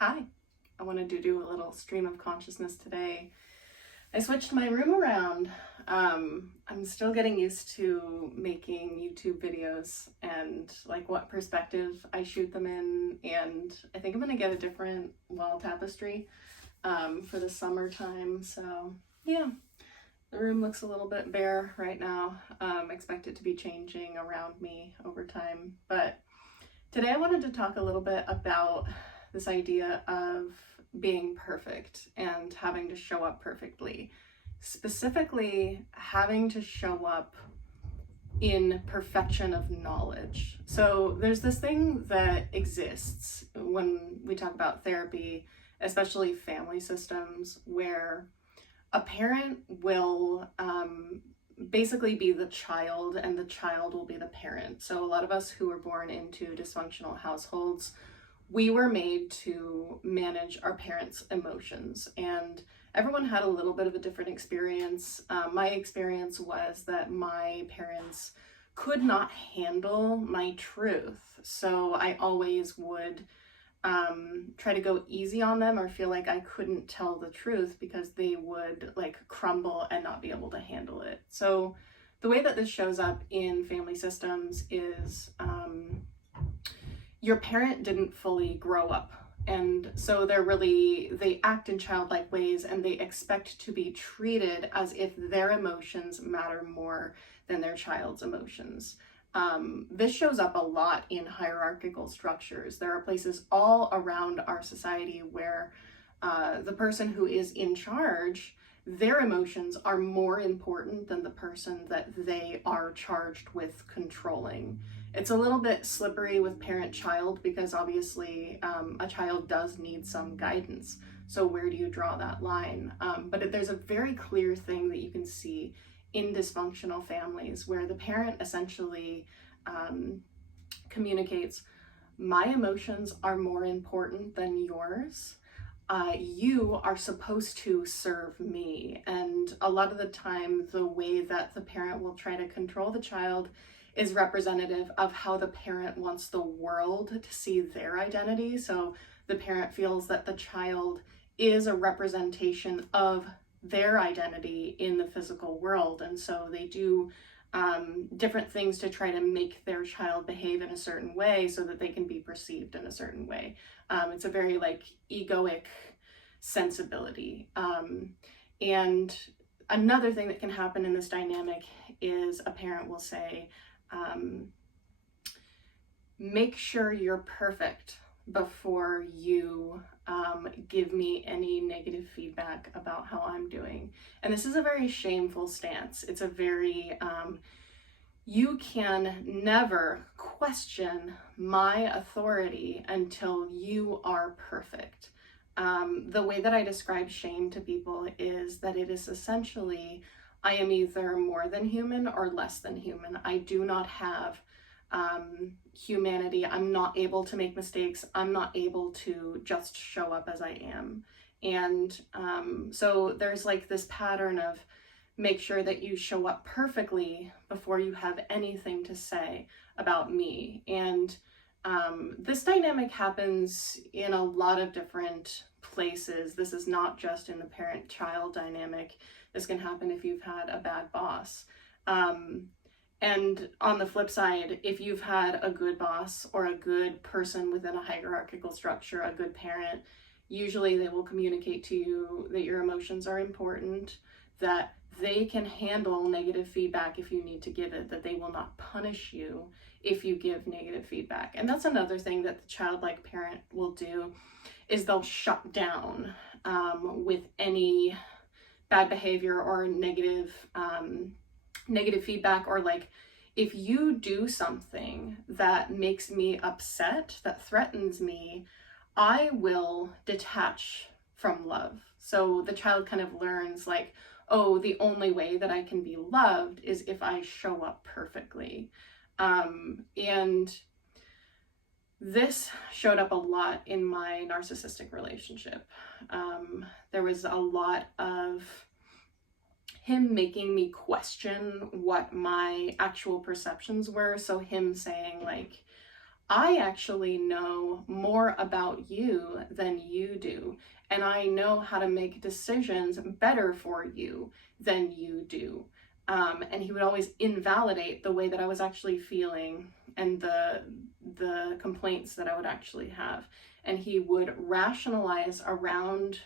Hi, I wanted to do a little stream of consciousness today. I switched my room around. I'm still getting used to making YouTube videos and like what perspective I shoot them in, and I think I'm gonna get a different wall tapestry for the summertime. So yeah, the room looks a little bit bare right now. Expect it to be changing around me over time, but today I wanted to talk a little bit about this idea of being perfect and having to show up perfectly. Specifically, having to show up in perfection of knowledge. So there's this thing that exists when we talk about therapy, especially family systems, where a parent will basically be the child and the child will be the parent. So a lot of us who were born into dysfunctional households, we were made to manage our parents' emotions, and everyone had a little bit of a different experience. My experience was that my parents could not handle my truth, so I always would try to go easy on them or feel like I couldn't tell the truth because they would like crumble and not be able to handle it. So the way that this shows up in family systems is your parent didn't fully grow up, and so they act in childlike ways and they expect to be treated as if their emotions matter more than their child's emotions. This shows up a lot in hierarchical structures. There are places all around our society where the person who is in charge, their emotions are more important than the person that they are charged with controlling. It's a little bit slippery with parent-child because obviously a child does need some guidance. So where do you draw that line? But there's a very clear thing that you can see in dysfunctional families where the parent essentially communicates, my emotions are more important than yours. You are supposed to serve me. And a lot of the time, the way that the parent will try to control the child is representative of how the parent wants the world to see their identity. So the parent feels that the child is a representation of their identity in the physical world, and so they do different things to try to make their child behave in a certain way so that they can be perceived in a certain way. It's a very like egoic sensibility. And another thing that can happen in this dynamic is a parent will say, make sure you're perfect before you give me any negative feedback about how I'm doing. And this is a very shameful stance. It's a very, you can never question my authority until you are perfect. The way that I describe shame to people is that it is essentially, I am either more than human or less than human. I do not have humanity. I'm not able to make mistakes. I'm not able to just show up as I am. And so there's like this pattern of make sure that you show up perfectly before you have anything to say about me. And this dynamic happens in a lot of different places. This is not just in the parent-child dynamic. This can happen if you've had a bad boss. And on the flip side, if you've had a good boss or a good person within a hierarchical structure, a good parent, usually they will communicate to you that your emotions are important, that they can handle negative feedback if you need to give it, that they will not punish you if you give negative feedback. And that's another thing that the childlike parent will do, is they'll shut down with any bad behavior or negative feedback, or like if you do something that makes me upset, that threatens me, I will detach from love. So the child kind of learns like, oh, the only way that I can be loved is if I show up perfectly. And this showed up a lot in my narcissistic relationship. There was a lot of him making me question what my actual perceptions were. So him saying like, I actually know more about you than you do, and I know how to make decisions better for you than you do. And he would always invalidate the way that I was actually feeling and the complaints that I would actually have. And he would rationalize around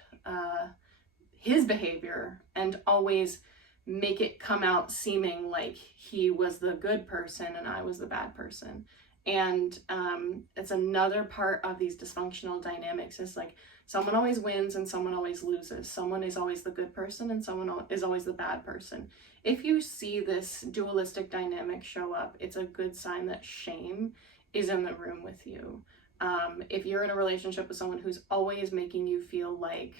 his behavior and always make it come out seeming like he was the good person and I was the bad person. And it's another part of these dysfunctional dynamics is like someone always wins and someone always loses. Someone is always the good person and someone is always the bad person. If you see this dualistic dynamic show up, it's a good sign that shame is in the room with you. If you're in a relationship with someone who's always making you feel like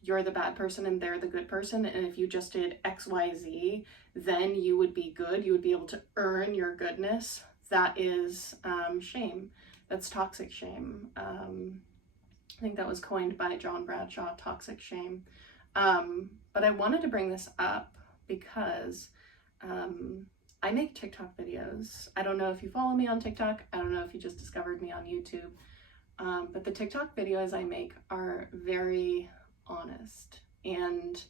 you're the bad person and they're the good person, and if you just did XYZ, then you would be good, you would be able to earn your goodness, that is shame. That's toxic shame. I think that was coined by John Bradshaw, toxic shame. But I wanted to bring this up because I make TikTok videos. I don't know if you follow me on TikTok. I don't know if you just discovered me on YouTube. But the TikTok videos I make are very honest. And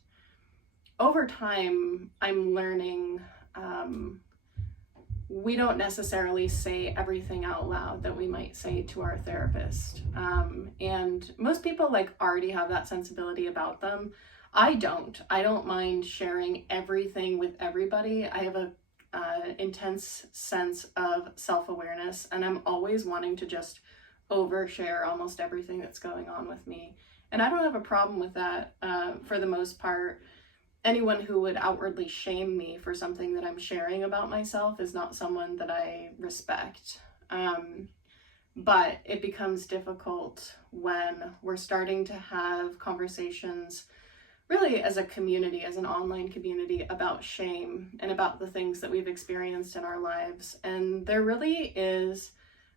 over time, I'm learning we don't necessarily say everything out loud that we might say to our therapist. And most people like already have that sensibility about them. I don't mind sharing everything with everybody. I have a intense sense of self-awareness, and I'm always wanting to just overshare almost everything that's going on with me. And I don't have a problem with that for the most part. Anyone who would outwardly shame me for something that I'm sharing about myself is not someone that I respect. But it becomes difficult when we're starting to have conversations really as a community, as an online community, about shame and about the things that we've experienced in our lives. And there really is,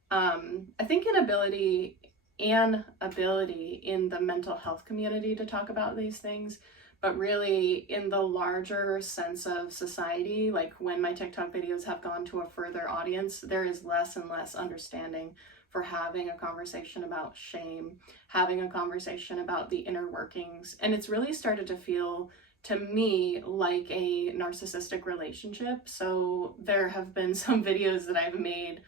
I think, an ability in the mental health community to talk about these things. But really, in the larger sense of society, like when my TikTok videos have gone to a further audience, there is less and less understanding for having a conversation about shame, having a conversation about the inner workings. And it's really started to feel, to me, like a narcissistic relationship. So there have been some videos that I've made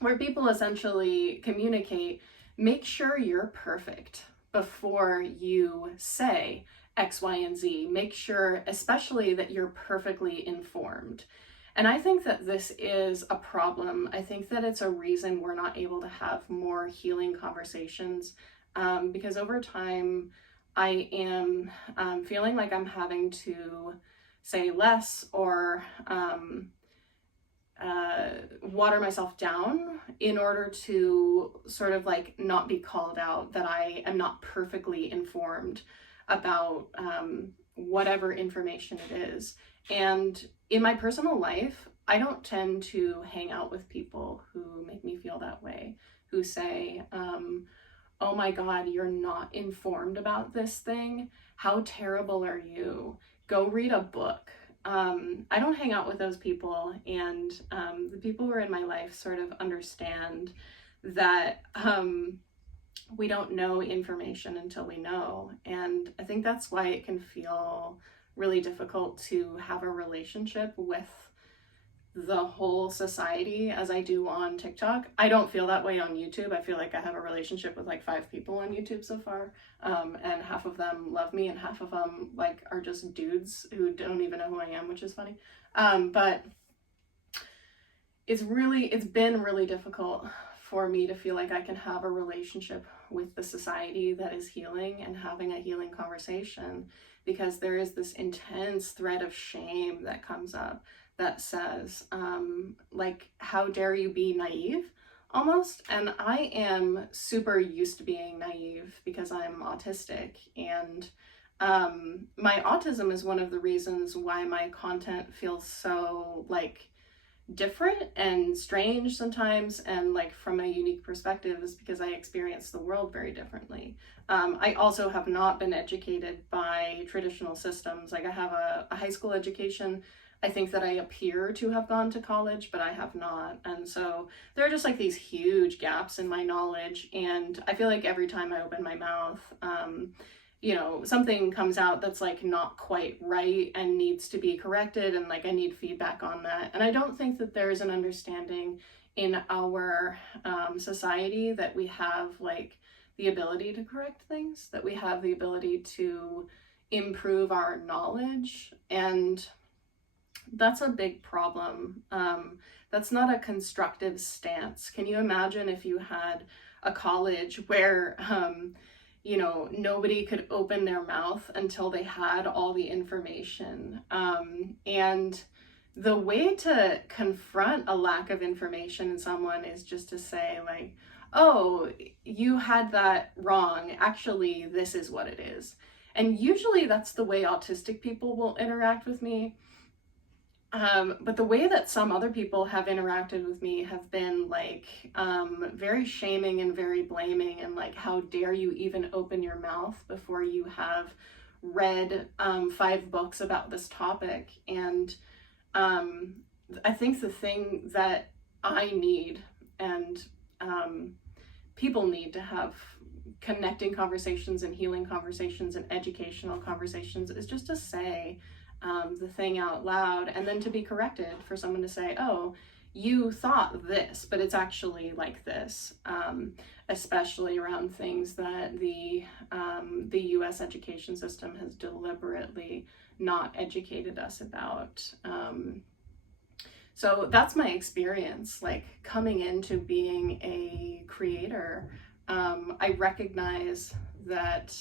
where people essentially communicate, make sure you're perfect before you say X, Y, and Z. Make sure, especially, that you're perfectly informed. And I think that this is a problem. I think that it's a reason we're not able to have more healing conversations, because over time, I am feeling like I'm having to say less or water myself down in order to sort of like not be called out that I am not perfectly informed about whatever information it is. And in my personal life, I don't tend to hang out with people who make me feel that way, who say, oh my God, you're not informed about this thing. How terrible are you? Go read a book. I don't hang out with those people, and the people who are in my life sort of understand that we don't know information until we know. And I think that's why it can feel really difficult to have a relationship with the whole society as I do on TikTok. I don't feel that way on YouTube. I feel like I have a relationship with like 5 people on YouTube so far, and half of them love me and half of them like are just dudes who don't even know who I am, which is funny. But it's been really difficult for me to feel like I can have a relationship with the society that is healing and having a healing conversation, because there is this intense thread of shame that comes up that says, like, how dare you be naive, almost. And I am super used to being naive because I'm autistic, and my autism is one of the reasons why my content feels so like different and strange sometimes, and like from a unique perspective, is because I experience the world very differently. I also have not been educated by traditional systems. Like I have a high school education. I think that I appear to have gone to college, but I have not. And so there are just like these huge gaps in my knowledge. And I feel like every time I open my mouth, something comes out that's like not quite right and needs to be corrected. And like I need feedback on that. And I don't think that there's an understanding in our society that we have like the ability to correct things, that we have the ability to improve our knowledge. And that's a big problem. That's not a constructive stance. Can you imagine if you had a college where, nobody could open their mouth until they had all the information? And the way to confront a lack of information in someone is just to say, like, oh, you had that wrong. Actually, this is what it is. And usually that's the way autistic people will interact with me. But the way that some other people have interacted with me have been like very shaming and very blaming, and like, how dare you even open your mouth before you have read 5 books about this topic. And I think the thing that I need, and people need to have connecting conversations and healing conversations and educational conversations, is just to say the thing out loud, and then to be corrected, for someone to say, oh, you thought this, but it's actually like this, especially around things that the US education system has deliberately not educated us about. So that's my experience, like coming into being a creator. I recognize that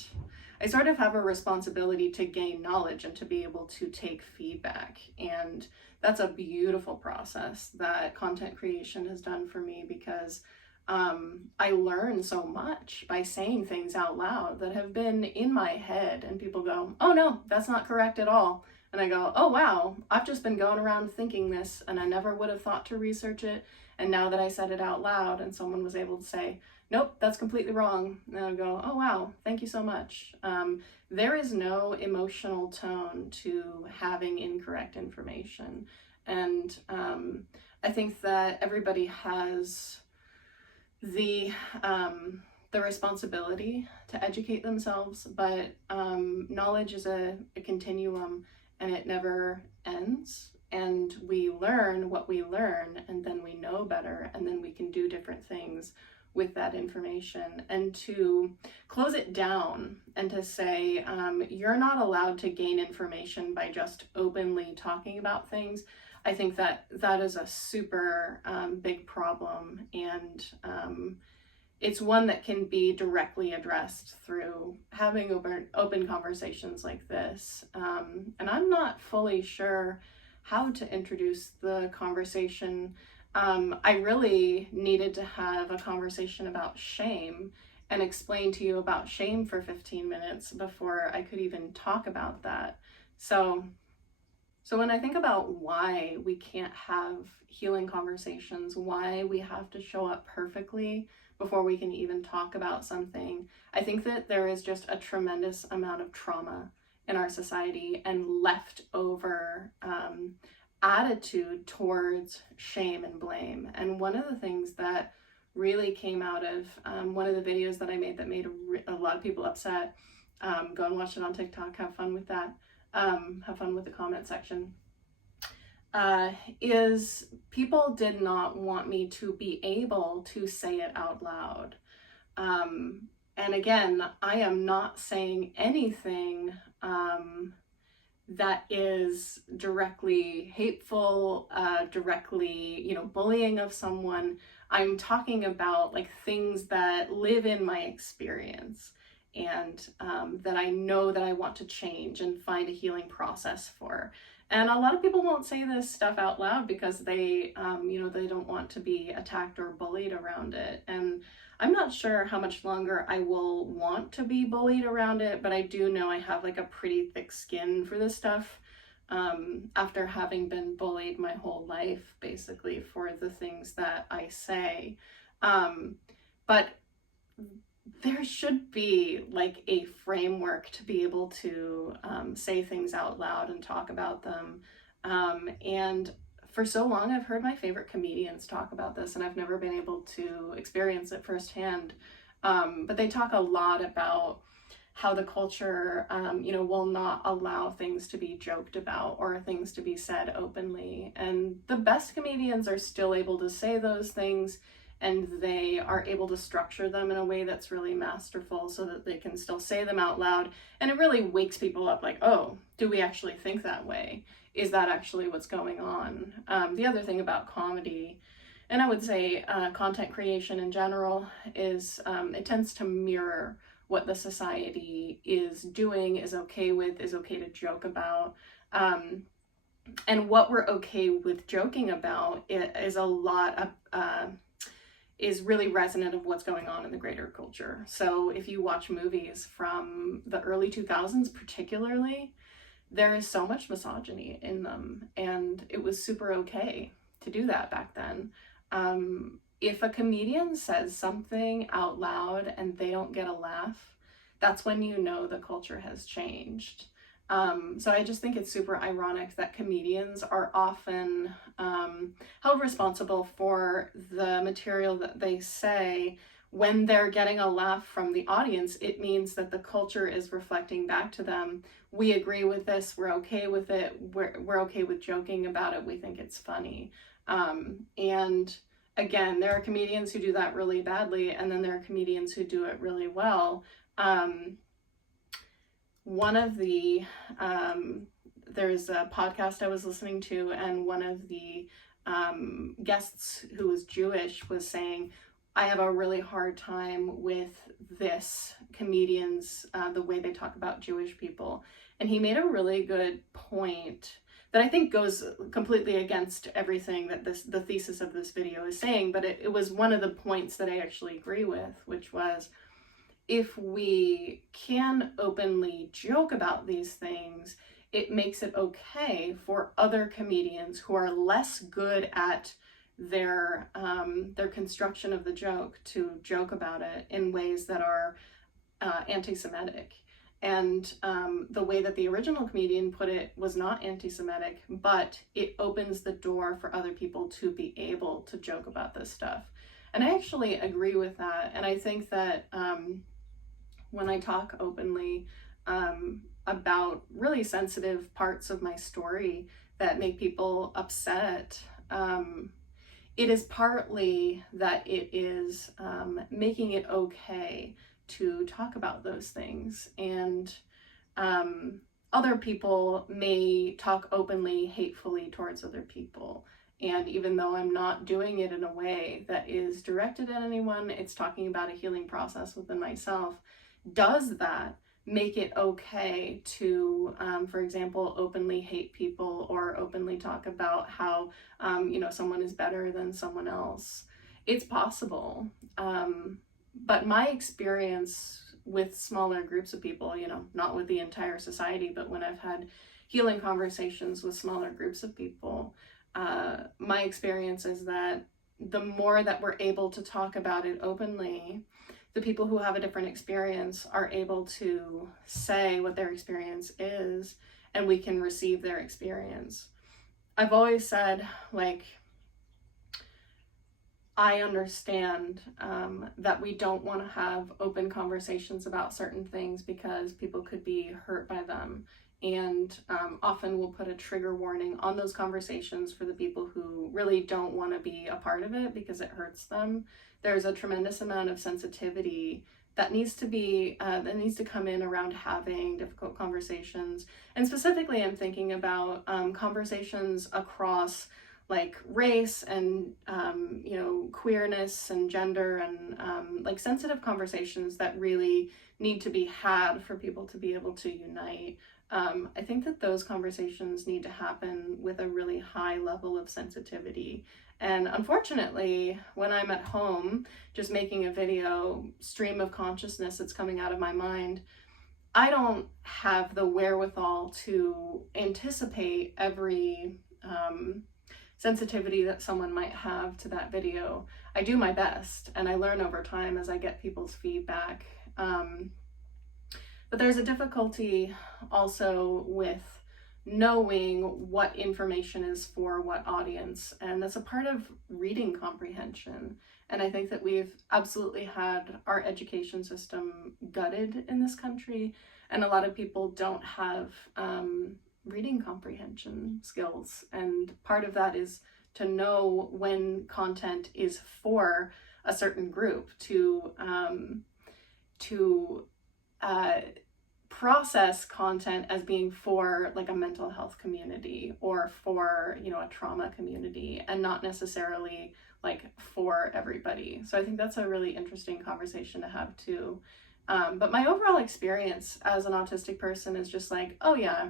I sort of have a responsibility to gain knowledge and to be able to take feedback. And that's a beautiful process that content creation has done for me, because I learn so much by saying things out loud that have been in my head, and people go, oh no, that's not correct at all. And I go, oh wow, I've just been going around thinking this, and I never would have thought to research it. And now that I said it out loud and someone was able to say, nope, that's completely wrong, and I'll go, oh wow, thank you so much. There is no emotional tone to having incorrect information. And I think that everybody has the responsibility to educate themselves, but knowledge is a continuum, and it never ends. And we learn what we learn, and then we know better, and then we can do different things with that information. And to close it down and to say, you're not allowed to gain information by just openly talking about things, I think that that is a super big problem. And it's one that can be directly addressed through having open conversations like this. And I'm not fully sure how to introduce the conversation. I really needed to have a conversation about shame and explain to you about shame for 15 minutes before I could even talk about that. So when I think about why we can't have healing conversations, why we have to show up perfectly before we can even talk about something, I think that there is just a tremendous amount of trauma in our society and leftover attitude towards shame and blame. And one of the things that really came out of one of the videos that I made that made a lot of people upset, go and watch it on TikTok, have fun with that, have fun with the comment section, is people did not want me to be able to say it out loud. And again, I am not saying anything that is directly hateful, directly, bullying of someone. I'm talking about like things that live in my experience, and that I know that I want to change and find a healing process for. And a lot of people won't say this stuff out loud because they, they don't want to be attacked or bullied around it. And I'm not sure how much longer I will want to be bullied around it, but I do know I have like a pretty thick skin for this stuff, after having been bullied my whole life, basically, for the things that I say. But there should be like a framework to be able to say things out loud and talk about them. And for so long, I've heard my favorite comedians talk about this, and I've never been able to experience it firsthand. But they talk a lot about how the culture, will not allow things to be joked about or things to be said openly. And the best comedians are still able to say those things, and they are able to structure them in a way that's really masterful so that they can still say them out loud. And it really wakes people up, like, oh, do we actually think that way? Is that actually what's going on? The other thing about comedy, and I would say content creation in general, is it tends to mirror what the society is doing, is okay with, is okay to joke about. And what we're okay with joking about is a lot of, is really resonant of what's going on in the greater culture. So if you watch movies from the early 2000s particularly, there is so much misogyny in them, and it was super okay to do that back then. If a comedian says something out loud and they don't get a laugh, that's when you know the culture has changed. So I just think it's super ironic that comedians are often held responsible for the material that they say. When they're getting a laugh from the audience, it means that the culture is reflecting back to them. We agree with this, we're okay with it, we're okay with joking about it, we think it's funny. And again, there are comedians who do that really badly, and then there are comedians who do it really well. One of the, there's a podcast I was listening to, and one of the guests who was Jewish was saying, I have a really hard time with this comedians, the way they talk about Jewish people. And he made a really good point that I think goes completely against everything that the thesis of this video is saying, but it was one of the points that I actually agree with, which was, if we can openly joke about these things, it makes it okay for other comedians who are less good at their construction of the joke to joke about it in ways that are anti-Semitic. And the way that the original comedian put it was not anti-Semitic, but it opens the door for other people to be able to joke about this stuff. And I actually agree with that. And I think that when I talk openly about really sensitive parts of my story that make people upset, it is partly that it is making it okay to talk about those things. And other people may talk openly, hatefully towards other people. And even though I'm not doing it in a way that is directed at anyone, it's talking about a healing process within myself. Does that make it okay to, for example, openly hate people or openly talk about how, someone is better than someone else? It's possible. But my experience with smaller groups of people, not with the entire society, but when I've had healing conversations with smaller groups of people, my experience is that the more that we're able to talk about it openly, the people who have a different experience are able to say what their experience is, and we can receive their experience. I've always said, I understand that we don't want to have open conversations about certain things because people could be hurt by them. And often we'll put a trigger warning on those conversations for the people who really don't want to be a part of it because it hurts them. There's a tremendous amount of sensitivity that needs to come in around having difficult conversations. And specifically, I'm thinking about conversations across race and queerness and gender and sensitive conversations that really need to be had for people to be able to unite. I think that those conversations need to happen with a really high level of sensitivity. And unfortunately, when I'm at home just making a video stream of consciousness that's coming out of my mind, I don't have the wherewithal to anticipate every sensitivity that someone might have to that video. I do my best, and I learn over time as I get people's feedback. But there's a difficulty also with knowing what information is for what audience. And that's a part of reading comprehension. And I think that we've absolutely had our education system gutted in this country, and a lot of people don't have reading comprehension skills. And part of that is to know when content is for a certain group, to process content as being for like a mental health community or for, you know, a trauma community, and not necessarily like for everybody. So I think that's a really interesting conversation to have too. But my overall experience as an autistic person is just like, oh yeah,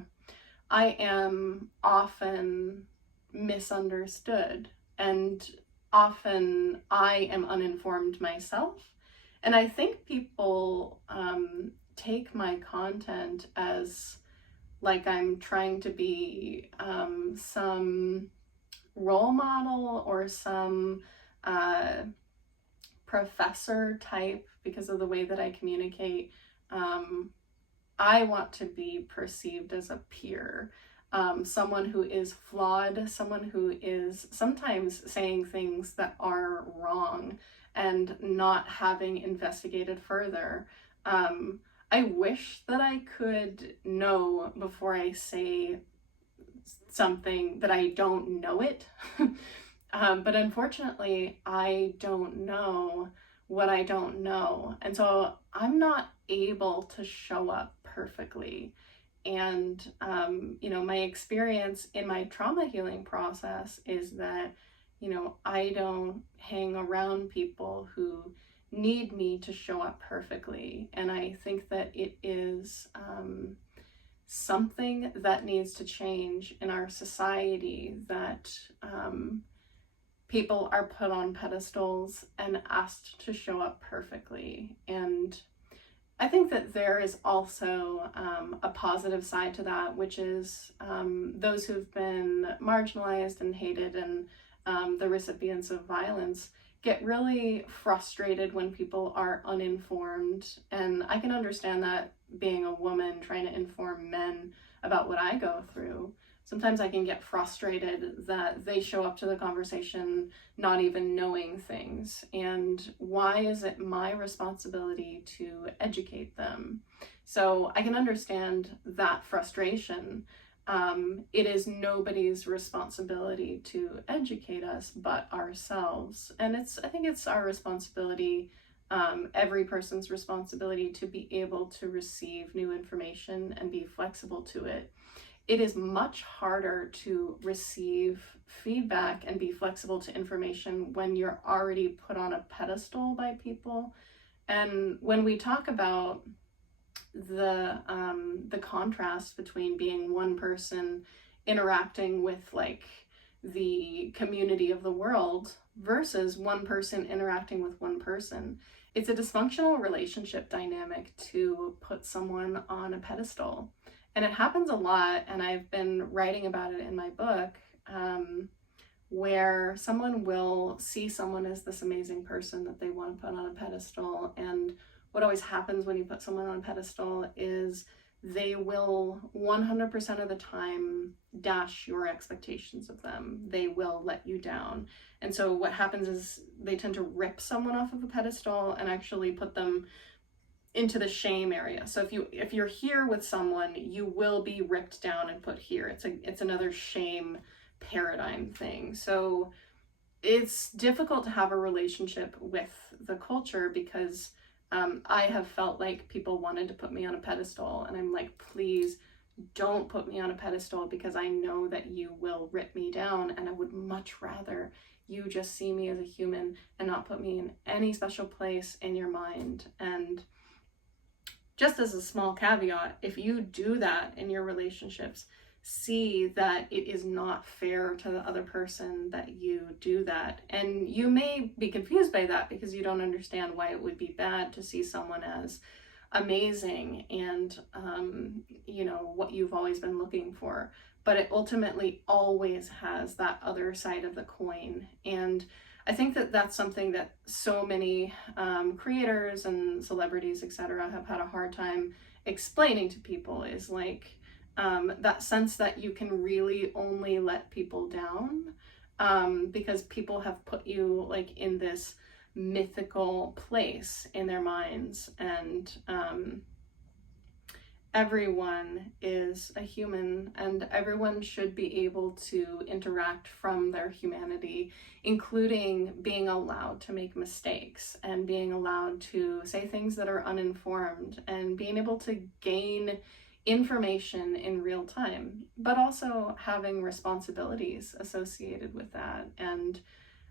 I am often misunderstood, and often I am uninformed myself. And I think people take my content as like I'm trying to be some role model or some professor type because of the way that I communicate. I want to be perceived as a peer, someone who is flawed, someone who is sometimes saying things that are wrong and not having investigated further. I wish that I could know before I say something that I don't know it. But unfortunately, I don't know what I don't know. And so I'm not able to show up perfectly. And, you know, my experience in my trauma healing process is that, you know, I don't hang around people who need me to show up perfectly. And I think that it is something that needs to change in our society, that people are put on pedestals and asked to show up perfectly. And I think that there is also a positive side to that, which is those who've been marginalized and hated and the recipients of violence get really frustrated when people are uninformed. And I can understand that, being a woman trying to inform men about what I go through. Sometimes I can get frustrated that they show up to the conversation not even knowing things. And why is it my responsibility to educate them? So I can understand that frustration. It is nobody's responsibility to educate us but ourselves. And I think it's our responsibility, every person's responsibility, to be able to receive new information and be flexible to it. It is much harder to receive feedback and be flexible to information when you're already put on a pedestal by people. And when we talk about the contrast between being one person interacting with like the community of the world versus one person interacting with one person, it's a dysfunctional relationship dynamic to put someone on a pedestal. And it happens a lot, and I've been writing about it in my book, where someone will see someone as this amazing person that they want to put on a pedestal. And what always happens when you put someone on a pedestal is they will 100% of the time dash your expectations of them. They will let you down. And so what happens is they tend to rip someone off of a pedestal and actually put them into the shame area. So if you're here with someone, you will be ripped down and put here. It's another shame paradigm thing. So it's difficult to have a relationship with the culture because I have felt like people wanted to put me on a pedestal, and I'm like, please don't put me on a pedestal, because I know that you will rip me down, and I would much rather you just see me as a human and not put me in any special place in your mind. And just as a small caveat, if you do that in your relationships, see that it is not fair to the other person that you do that. And you may be confused by that because you don't understand why it would be bad to see someone as amazing and, you know, what you've always been looking for. But it ultimately always has that other side of the coin. And I think that that's something that so many creators and celebrities, etc., have had a hard time explaining to people, is like, that sense that you can really only let people down, because people have put you like in this mythical place in their minds, and everyone is a human and everyone should be able to interact from their humanity, including being allowed to make mistakes and being allowed to say things that are uninformed and being able to gain information in real time, but also having responsibilities associated with that. And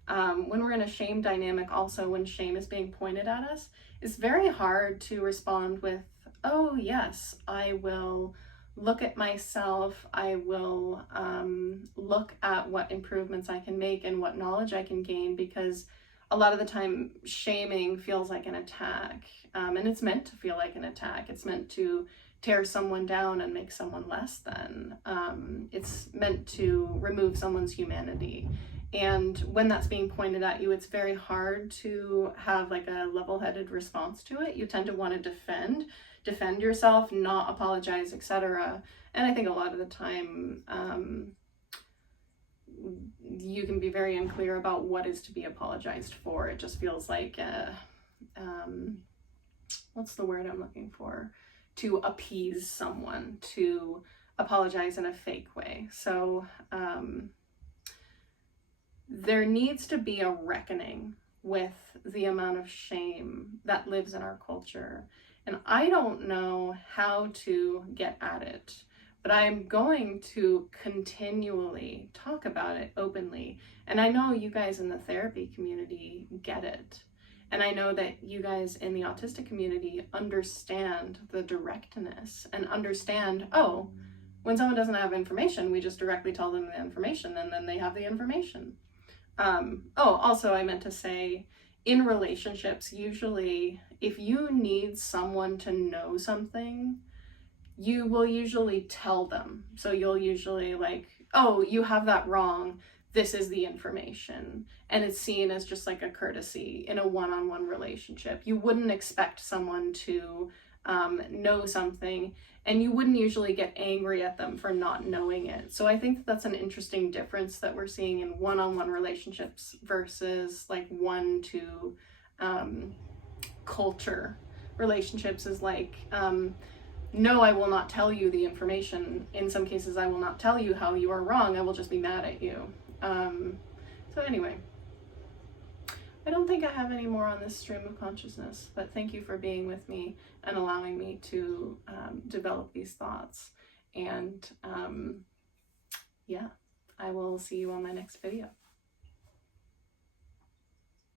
when we're in a shame dynamic, also when shame is being pointed at us, it's very hard to respond with, oh yes, I will look at myself, I will look at what improvements I can make and what knowledge I can gain, because a lot of the time shaming feels like an attack, and it's meant to feel like an attack. It's meant to tear someone down and make someone less than. It's meant to remove someone's humanity. And when that's being pointed at you, it's very hard to have like a level-headed response to it. You tend to want to defend yourself, not apologize, etc. And I think a lot of the time, you can be very unclear about what is to be apologized for. It just feels like, what's the word I'm looking for? To appease someone, to apologize in a fake way. So, there needs to be a reckoning with the amount of shame that lives in our culture. And I don't know how to get at it, but I'm going to continually talk about it openly. And I know you guys in the therapy community get it. And I know that you guys in the autistic community understand the directness and understand, oh, when someone doesn't have information, we just directly tell them the information and then they have the information. Also, I meant to say, in relationships, usually, if you need someone to know something, you will usually tell them. So you'll usually like, oh, you have that wrong. This is the information. And it's seen as just like a courtesy in a one-on-one relationship. You wouldn't expect someone to know something, and you wouldn't usually get angry at them for not knowing it. So I think that's an interesting difference that we're seeing in one-on-one relationships versus like one-to culture relationships, is like, no, I will not tell you the information. In some cases, I will not tell you how you are wrong. I will just be mad at you. So anyway, I don't think I have any more on this stream of consciousness, but thank you for being with me and allowing me to develop these thoughts. And yeah, I will see you on my next video.